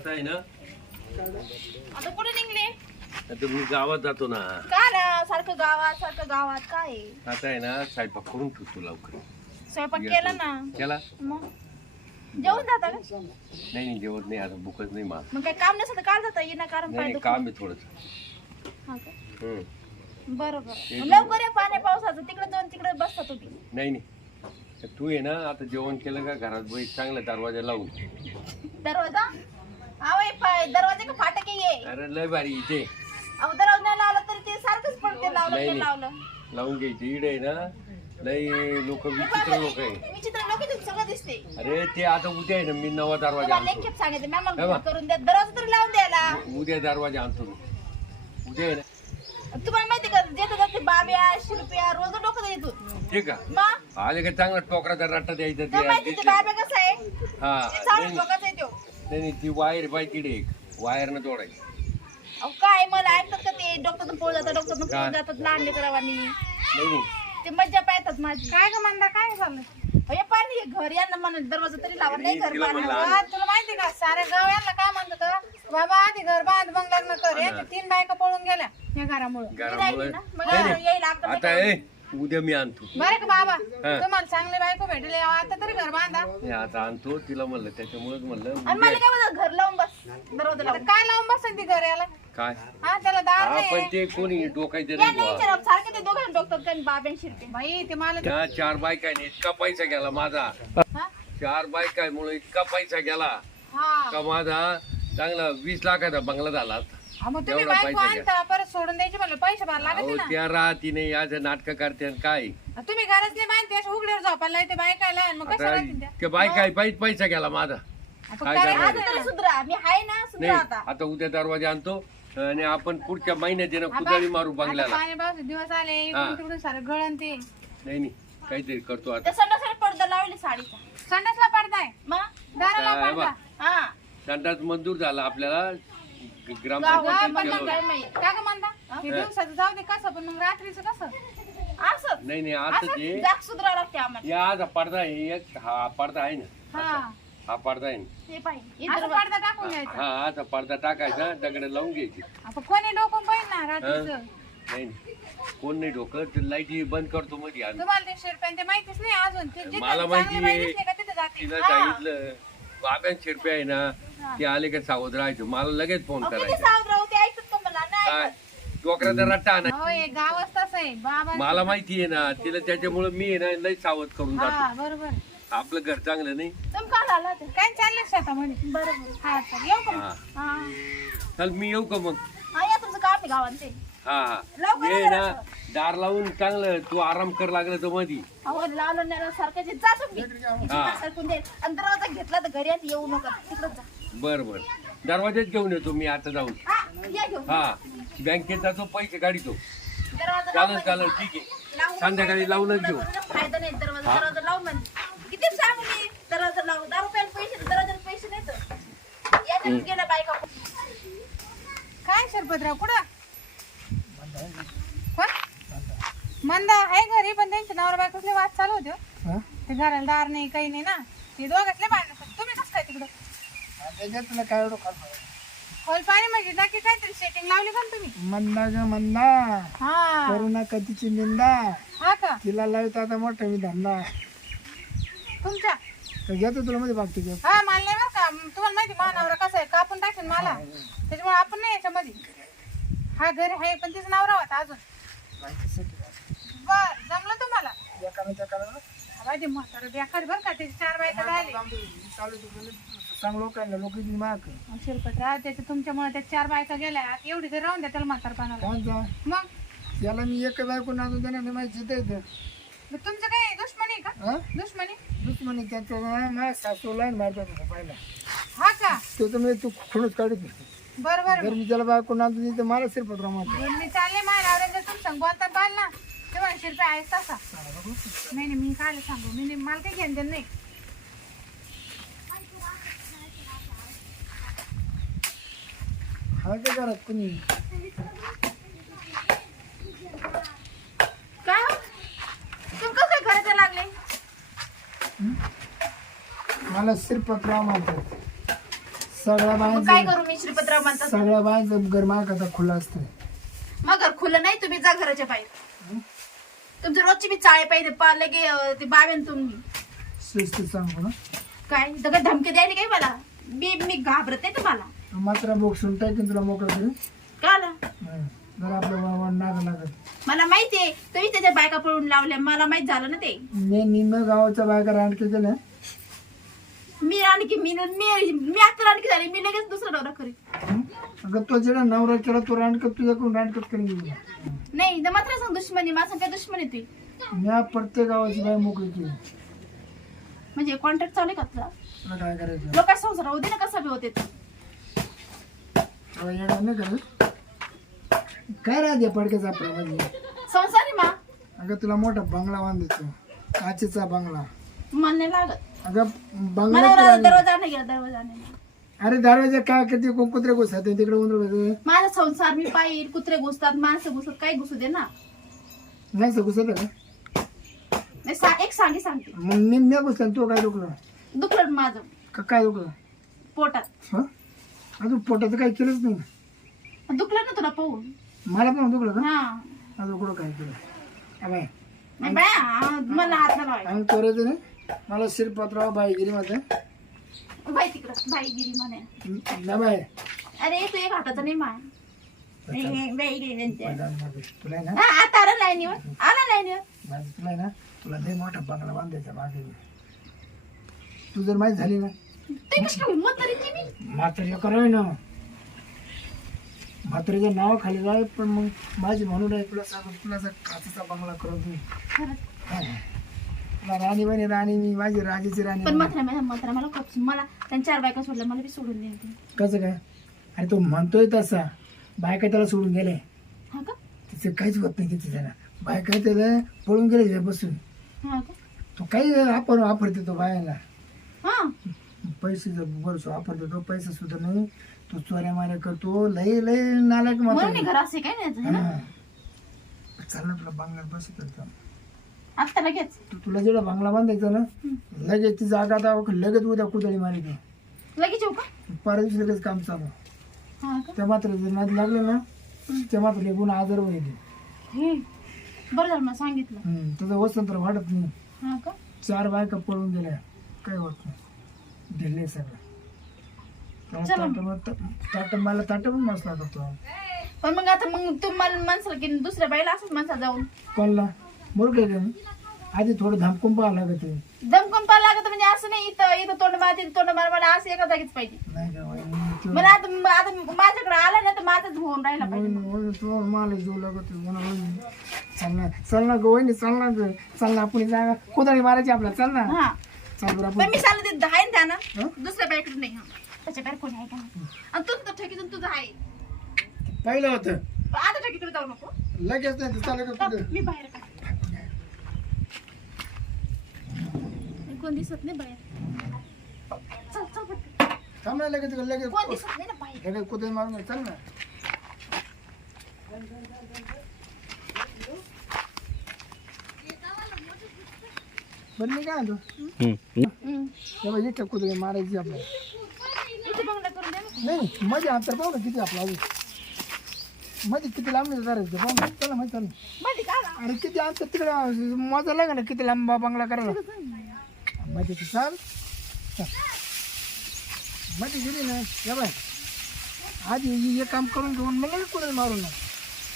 आता कुठे निघले? आता मी गावात जातो ना. काय ना सारखं गावात सारखं गावात. काय आहे? आता आहे ना स्वयंपाक करून ठेवतो लवकर. स्वयंपाक केला ना? केला? मग? जेवण जाता का? नाही नाही जेवत नाही आता भूकच नाही मा मग काय काम नसतं तर काल जाता येईना कारण नाही. काम आहे थोडस. हा का? बरं बरं ते- लवकर या पाण्या पावसाचं. तिकडे जाऊन तिकडे बसता तुम्ही. नाही नाही. तू आहे ना आता जेवण केलं का घरात बैठ चांगला दरवाजा लावून. दरवाज़ा? आवय पाय दरवाज़ा का फाटक ये. अरे लय भारी इथे. अहो दरवाज़ा नाही लावला तरी ते सारखंच पडते लावलं नाही, ते नाही. लावलं. लावून घ्यायची इकडे आहे ना. लय लोक विचित्र लोक आहे. विचित्र लोक इथे सगळं दिसते. अरे ते आता उद्या आहे ना मी नवा दरवाज़ा तुम्हाला आणतो. खेप सांगितलं मॅम हे बघ. करून द्या. दरवाज़ा तरी लावून द्यायला. उद्या दरवाज़ा आणतो मी. उद्या आहे ना. तुम्हाला माहिती का बाब्या शिरप्या रोज डोकं येतो ठीक आहे. मग? आले का चांगला टोकराचा रट्टा द्यायचा तो माहिती ते ते बाब्या कसं आहे? हा ते नाही. चांगलं आहे तो. नाही नाही, ती वायर पाहिजे तिकडे एक. वायरनं जोडायची. अहो काय मला ऐकतात का ते? डॉक्टर पोळ जातात डॉक्टर काय? पोळ जातात लहान लेकरावानी नाही नाही ते मज्जा पाहतात माझी. काय ग म्हणता काय झालं? हे पाणी हे घर या ना म्हणा दरवाजा तरी लावा नाही घर. आण. तुला माहिती का? साऱ्या गाव यांना काय म्हणत होतं? बाबा आधी घर बांध मग लग्न कर. तीन बायका पळून गेल्या या घरामुळे. नाही नाही. येईल आता आता ए उद्या मी आणतो. बरं का बाबा? हा. तुम्हाला चांगली बायको भेटले आता तरी घर बांधा. हे आता आणतो तिला म्हणलं त्याच्यामुळेच म्हणलं आणि मला उद्या काय म्हणतात घर लावून बस. दरवाजा आता लावून. काय लावून बसन ती घर याला? काय? हा त्याला दार हा नाही. पण ते कोणी डोकायचं या नाही नाही बुवा. विचारा सारखे ते दोघांना डॉक्टर काही बाब्यान शिरते बाई ते मला त्या चार बायकाने इतका पैसा गेला माझा. हा? चार बायकामुळे इतका पैसा गेला. हा. का माझा चांगला वीस लाखाचा बंगला झाला. हा, मग तुम्ही एवढा बायको पैसा घ्या. आणता परत सोडून द्यायची म्हणलं पैसे भरायला लागते अहो ना? त्या राहती नाही आज नाटक करते आणि काय? तुम्ही गरज नाही बांधते अशा उघड्यावर झोपायला ते बायकायला आणि मग कसं आता राहतील त्या? ते बायका पाहिजे पैसा गेला माझा. आता काय करणार? आता तरी सुधरा मी आहे ना सुधरा नाही आता. आता उद्या दरवाजा आणतो आणि आपण पुढच्या महिन्यात आता- कुदारी मारू आता बंगल्याला. पाणी पाऊस दिवस आले हा. इकडून तिकडून सारं गळण ते. नाही नाही काहीतरी करतो आता. त्या संडासाला पडदा लावले साडीचा. संडासला पडताय मग? दाराला काय हा. संडास मंजूर झाला आपल्याला. ग्रामपंचायत काय माहीत का ग म्हणता हे दिवसाचं जाऊ दे कसं पण मग रात्रीचं कसं? असं? नाही नाही आता ते जाग सुधरा लागते आम्हाला. या आज हा पडदा आहे एक हा पडदा आहे ना. हा. हा पडदा आहे ना. ते पाहिजे. असं पडदा टाकून द्यायचा हा पडदा टाकायचा दगड लावून घ्यायची. आपण कोणी डोकून पाहिजे ना रात्रीचं? नाही नाही. कोण नाही डोकं ते लाइट बंद करतो मध्ये आणि तुम्हाला ते माहितीच नाही अजून. ते जिथं मला चांगली माहिती का तिथे जाते? सांगितलं बाब्यान शिरपे आहे ना ते आले का सावध राहायचं. मला लगेच फोन करायचा. काय? रट्टा आणा हो हे गावच तसं आहे. बाबा मला माहिती आहे ना तिला त्याच्यामुळे मी आहे ना लई सावध करून जातो. हा बरोबर. आपलं घर चांगलं नाही. तुम्ही का आला होता? काय चाललंय शेतामध्ये? बरोबर. हा चल येऊ का? हा. हा. चल मी येऊ का मग? हा या तुमचं काम आहे गावात ते. हा हा. ये ना. दार लावून चांगलं तू आराम कर लागलं तर मधी. अहो लावलं नाही सारखं जे जा तुम्ही. हा. सरकून दे आणि दरवाजा घेतला तर घरी येऊ नका. तिकडं जा. बर बर. दरवाजाच घेऊन येतो मी आता जाऊन. हा या घेऊन. हा. बँकेत जातो पैसे काढितो. दरवाजा चालेल लावून चालेल ठीक आहे. लावून संध्याकाळी लावूनच घेऊ. फायदा नाही दरवाजा दरवाजा लावून म्हणजे किती सांगू मी. दरवाजा लावू दहा रुपयाला पैसे दरवाजाला पैसे नाही तर याच्यात गेल्या बायका. काय शरपतराव कुठं? कोण? मंदा आहे घरी पण त्यांचे नवरा बायकोसले वाद चालू होते हो. ते घराला दार नाही काही नाही ना. ते दोघातले भांडण तुम्ही कसं काय तिकडं? त्याच्यातलं काय एवढं खोल पाणी? म्हणजे काहीतरी सेटिंग लावली का तुम्ही? म्हणला हा. करू नका तिची निंदा. हा का? तिला लावतो आता मोठा मी धंदा. तुमच्या? तर घेतो तुला मध्ये बघतो घेतो. हा मला नाही बरं का. तुम्हाला माहिती मानावर कसं आहे? कापून टाकेन मला. त्याच्यामुळे आपण नाही याच्यामध्ये. हा घरी आहे पण तिचा नवरा होता अजून. बर जमलं तुम्हाला? माझी म्हातारा बेकार बरं का त्याचे चार बायका झाले सांग लोकांना लोक माग शिरपतराव त्याच्या तुमच्यामुळे त्या चार बायका गेल्या. आता एवढी तर राहून द्या त्याला म्हातारपणाला. मग? याला मी एक बायको नाचून देणार नाही माहिती इथं मग तुमचं काय दुश्मनी आहे का? हा? दुश्मनी दुश्मनी त्याचं ना माझ्या सासू लाईन मारतात होता पहिला हा का? तो तर मी तू खुणच काढत होती. बरं बरं जर मी त्याला बायको नाचून दिली तर मला शिरपत राहणार बरं, मी चालले माझ्या नवऱ्याला जर तुम्ही सांग बोलता पाहिल ना शिरपे आहेस तसा. नाही नाही मी काय सांगू. मी नाही- मला काही घेणं देणं नाही. हा काय कुणी? काय हो? तुम्ही कसं काय करायला लागले? मला शिरपत राव म्हणतात सगळ्या मग काय बायांचं करू मी श्रीपतराव म्हणतात? सगळ्या बायांचं घर माझ्या खुलं असतं. मग घर खुलं नाही तुम्ही जा घराच्या बाहेर. तुमचं रोजची मी चाळे पाहिजे पा लगे अं, ते बावेन तुम्ही. शिस्त सांगू ना. काय? दगड धमकी द्यायला काय मला? मी मी घाबरते तुम्हाला. मात्र बोक्सून टाकीन तुला मोकळं करून? कळलं हं. जरा आपलं वावर नाग लागत मला माहितीये तुम्ही त्याच्या बायका पळून लावल्या. मला माहीत झालं ना ते. मी निम्म गावाच्या बायका रांडके केल्या. मी आणखी मी मी मी आता आणखी झाली. मी लगेच दुसरा नवरा करीन? अगं तो जेवढा नवरा केला तो रांडकत तुझ्याकडून रांडकत करेन नाही? तर मात्र सांग दुश्मनी माझं काय दुश्मनी तुझी मी प्रत्येक गावाची बाय मोकळी केली. म्हणजे कॉन्ट्रॅक्ट चालू आहे का तुला तुला काय करायचं? लोक संसार होते ना कसं बी होते ते. तुला येणार नाही करत काय राहते पडक्याचा आपल्यामध्ये संसार आहे मा. अगं तुला मोठा बंगला बांधायचो. काचेचा बंगला. मन नाही लागत. अगं मला दरवाजा नाही गेला दरवाजा नाही अरे दरवाजा काय किती कुत्रे घुसतात तिकडे उंदर. माझा संसार मी पाहिल कुत्रे घुसतात माणसं घुसतात काही घुसू दे ना. नाही सर घुसत का सा- एक सांगी सांगते मग निम्म्या घुसतात तो काय दुखलं? दुखलं माझं. का काय दुखलं? पोटात. हा? अजून पोटाचं काही केलंच नाही. दुखलं ना तुला पाहून. मला पण दुखलं का? हा. अजून कुठं काय केलं? बाया मला हात नाही लावायचा. करायचं नाही? मला शिरपत्राव बाईगिरी माझं बाई तिकडं बाई गिरी म्हणे ना अरे तू एक हाताचा नाही म्हणते. तुला आहे ना? हा, आता आला लाईनीवर. आला लाईनीवर. माझं तुला आहे ना? तुला लय मोठा बंगला बांधायचा तू जर माहीत झाली ना? ते कशी काय म्हातारीची मी? म्हातारीला करावी ना. म्हातारीच्या नावाखाली जाय पण मग माझी म्हणून आहे तुला सांगू तुला असा काचेचा बंगला खरंच. तुला राणी बनी राणी मी माझी राजाची राणी पण बनी. म्हातारा माझ्या म्हातारा मला खूप मला त्यांच्या चार बायका सोडल्या मला बी सोडून दिली ती. कसं काय? अरे तो म्हणतोय तसा बायका त्याला सोडून गेले. हा का? तिचं काहीच होत नाही तिथे त्याला. बायका त्याला पळून गेले बसून हा का? तो काही आपण वापरते तो बायाला. हा. पैसे वर्ष वापरतो तो पैसा सुद्धा नाही. तो चोऱ्या माऱ्या करतो. लय लय नालायक म्हणून मात्र मी घर असे काय नाही याचं, है ना? चाल ना तुला बांगल्यात बस करतो आता लगेच. तू तुला जेवढा बांगला बांधायचा ना लगेच ती जागा दाव लगेच उद्या कुदळी मारायची लगेच येऊ का? परत दिवशी लगेच काम चालू. हा का? त्या मात्र जर नाद लागलं ना त्या मात्र गुन्हा आजार होईल. हे बरं झालं मला सांगितलं. हम्म, तुझं वसंत वाढत नाही. हा का? चार बायका पळून गेल्या काय होत नाही. दिले सगळं. त्यामुळे चला. मग- ताटं मला ताटं पण मस्त लागतो पण मग आता मग तुम्हाला माणसाला की दुसऱ्या बाईला असंच माणसा जाऊन. कोणला? का? आधी थोडं धामकून पाहावं लागत आहे. दमकून पाहा लागत म्हणजे असं नाही इथं इथं तोंड मार तिथं तोंड मार मला असं एका जागीच पाहिजे नाही का बाई, मग ते- मला आता आता माझ्याकडे आला ना तर माझंच होऊन राहिला पाहिजे वहिनी, वहिनी, तो मला जीव लागत आहे. म्हणा, वहिनी, चल ना चल ना गं, वहिनी चल ना गं. चल ना आपण जागा कुदळी मारायची आपल्या चल ना हा चल बरं पण आपण मी सांगते ते आहे ना त्यानं हं? दुसऱ्या बाईकडे नाही हा त्याच्या बाहेर कोणी आहे का. आणि तुझं तर ठकीतून तुझं आहे पहिलं होतं पण आता ठकीकडे जाऊ नको लगेच नाही का कुठं मी बाहेर का कोण दिसत नाही बाहेर. चल चल पटकन. थांब ना लगेच लगेच. कोण दिसत नाही ना बाहेर. लगेच कुदळी मारून. चल ना. बरं मी काय म्हणतो? हम्म. तेव्हा इथे कुदळी मारायची आपल्याला. इथे बंगला करून दे ना. नाही मध्ये अंतर पाहू ना किती आपलं अजून. मध्ये किती लांब करायचं पाहू ना. चला माहिती मध्ये का? अरे किती अंतर तिकडे मजा लागेल ना किती लांब बंगला करायला. मध्ये तर चाल. मध्ये गेली ना? या बाय. आधी हे काम करून घेऊन मला कुठे मारू ना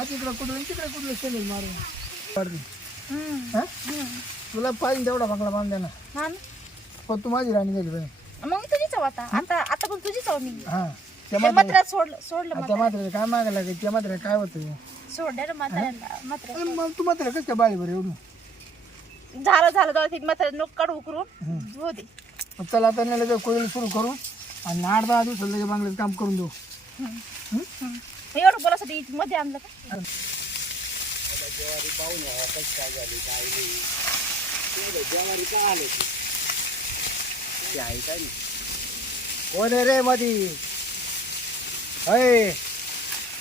आधी इकडे कुठे तिकडे कुठलं शेलेल मारून. हा? हम्म. तुला पाहिजे तेवढा बंगला बांध ना. पण तू माझी राणी गेली बाई. मग तुझी चव आता. आता आता पण तुझी चव मी. हा. त्या ते मात्र सोडलं सोडलं त्या मात्र. काय मागायला लागेल? त्या मात्र काय होतं सोडलं मात्र मग तू मात्र कसं काय बाळी बरं एवढं. झालं झालं जाऊ दे म्हाताऱ्या नको काढू उकरून. हो दे. मग चला आता नाही लगेच कोणी सुरू करू. आणि आठ दहा दिवसात लगेच बांगल्यात काम करून देऊ. मग एवढं बोलासाठी मध्ये आणलं का? कोण आहे रे मधी? अय.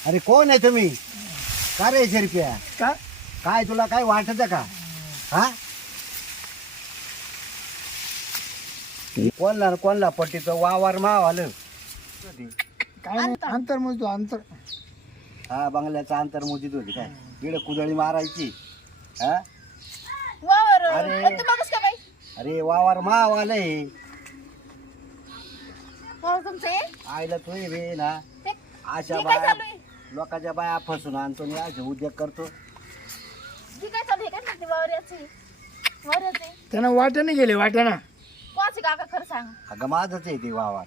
अरे कोण आहे तुम्ही? का रे शिरप्या? का? काय तुला काय वाटत का? हा? कोणला कोणला पट्टीचं वावर माव आलं? काय नाही. अंतर. मोजतो अंतर. हा बंगल्याचा अंतर मोजीत होती काय? इकडे कुदळी मारायची. हा? वावर. अरे. आणि तू मागस का बाई? अरे वावर तुमचं आहे आईला तू बे ना. ते अशा काय बाया चालू आहे? लोकांच्या बाया फसून आणतो आणि असे उद्योग करतो. जी काय चालू आहे? काय म्हणते वावऱ्याचे वावऱ्याचे त्यांना वाट्याने गेले वाट्याना. कोणाचे काका? खरं सांग. अगं माझंच आहे ते वावर.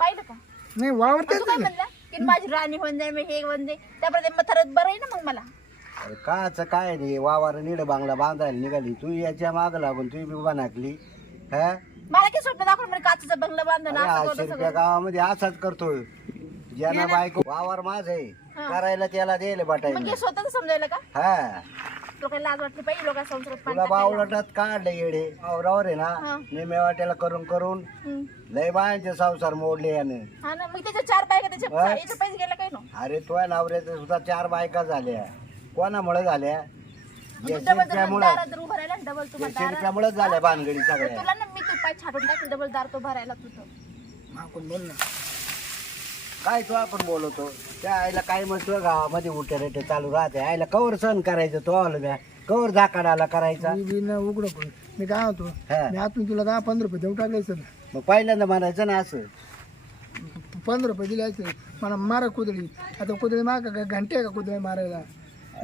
पाहिलं का? नाही वावर तू काय तेच म्हणला? की माझी राणी होऊन जाईल मी हे होऊन जाईल त्याप्रमाणे मथारत बरं आहे ना मग मला. अरे काच काय रे? वावर निड बांगला बांधायला निघाली. तू याच्या माग लागून तू बी बनाकली हा? मला काय स्वप्न दाखवलं म्हणजे काचेचा बंगला बांधून अरे असं हा सगळं? गावामध्ये असाच करतोय. ज्यांना बायको वावर माझ आहे. करायला त्याला द्यायला मग बाटायला हे स्वतःच समजायला का? हा. लोकांना लाज वाटली पाहिजे लोकांना संसारात पाणी तुला टाकायला. बावळटात काढले येडे वावरावर आहे हा. ना निम्या वाट्याला करून करून हम्म. लय बायांचे संसार मोडले याने. हा ना मग त्याच्या चार बायका त्याच्या हा. याचे पैसे गेला काय नो? अरे तुझ्या नवऱ्याच्या सुद्धा चार बायका झाल्या. कोणामुळे झाल्या? या डबल डबल शिरप्यामुळं दारात जर उभं राहिला डबल या तुम्हाला दारात. झाल्या भानगडी सगळ्या. तुला ना मी तू पाय छाटून टाकेल डबल दार तो भरायला तुझं मागून बोल ना. काय तू आपण बोलवतो त्या आईला काय म्हणतो गावामध्ये उठे रेटे चालू राहते. आईला कवर सण करायचं तो आलो म्या. कवर झाकाडाला करायचा. मी बी ना उघडं पण मी काय होतो हा. मी आतून तुला दहा पंधरा रुपये देऊन टाकायचं ना मग पहिल्यांदा म्हणायचं ना असं. पंधरा रुपये दिले असते मला मारा कुदळी. आता कुदळी माग काय घंटे आहे का कुदळी मारायला?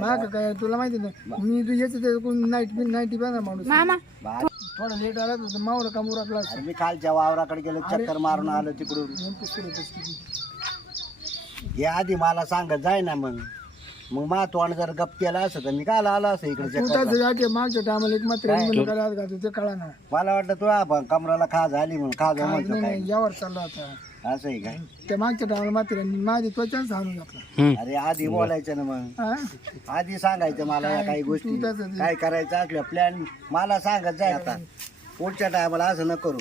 माग काय तुला माहिती ना मी तू याचं ते कोण नाईट बिन नाईटी बघा माणूस. मामा. बा- थोडं लेट आला तर मावरा का मुरा क्लास अरे मी कालच्या वावराकडे गेलो चक्कर मारून आलो तिकडून. नेमकं सुरू होतं. हे आधी मला सांगत जाय ना मग. मग मा तोंड जर गप केला असं तर मी काल आलो असं इकडे तू त्याचं मागच्या टायमाला एक मात्र करायला घालतो ते कळा ना मला वाटलं तू आपण कमराला खा झाली म्हणून खा जा म्हणतो नाही काय? नाही यावर चालला होता. असं आहे काय? त्या मागच्या टायमाला मात्र माझी त्वचाच हाणून घातला अरे आधी बोलायचं ना मग. हा? आधी सांगायचं मला या काही गोष्टी. तू. काय करायचं असलं प्लॅन मला सांगत जाय आता. पुढच्या टायमाला असं न करू.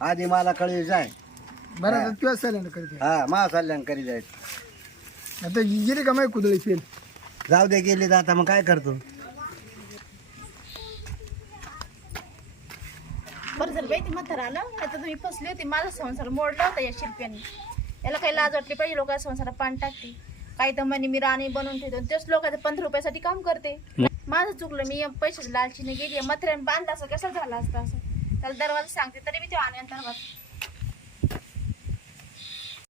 आधी मला कळी जाय. बरं आता तुझ्या सल्यानं करते हा मा सल्ल्यान करी जायचं आता गेली का माहिती कुदळी फेल? जाऊ दे गेली तर आता मग काय करतो? बरं झालं बाई ती म्हातार आलं. नाही तर तुम्ही फसली होती. माझा संसार मोडला होता या शिल्प्याने याला काही लाज वाटली पाहिजे लोक संसारात पाणी टाकते. काही तर म्हणे मी राणी बनवून ठेवतो. आणि तेच लोकांचं पंधरा रुपयासाठी काम करते. माझं चुकलं मी या पैशाच्या लालचीने गेली. म्हाताऱ्याने बांधला असं कसं झालं असतं असं? त्याला दरवाजा सांगते तरी मी ते आणून दरवाजा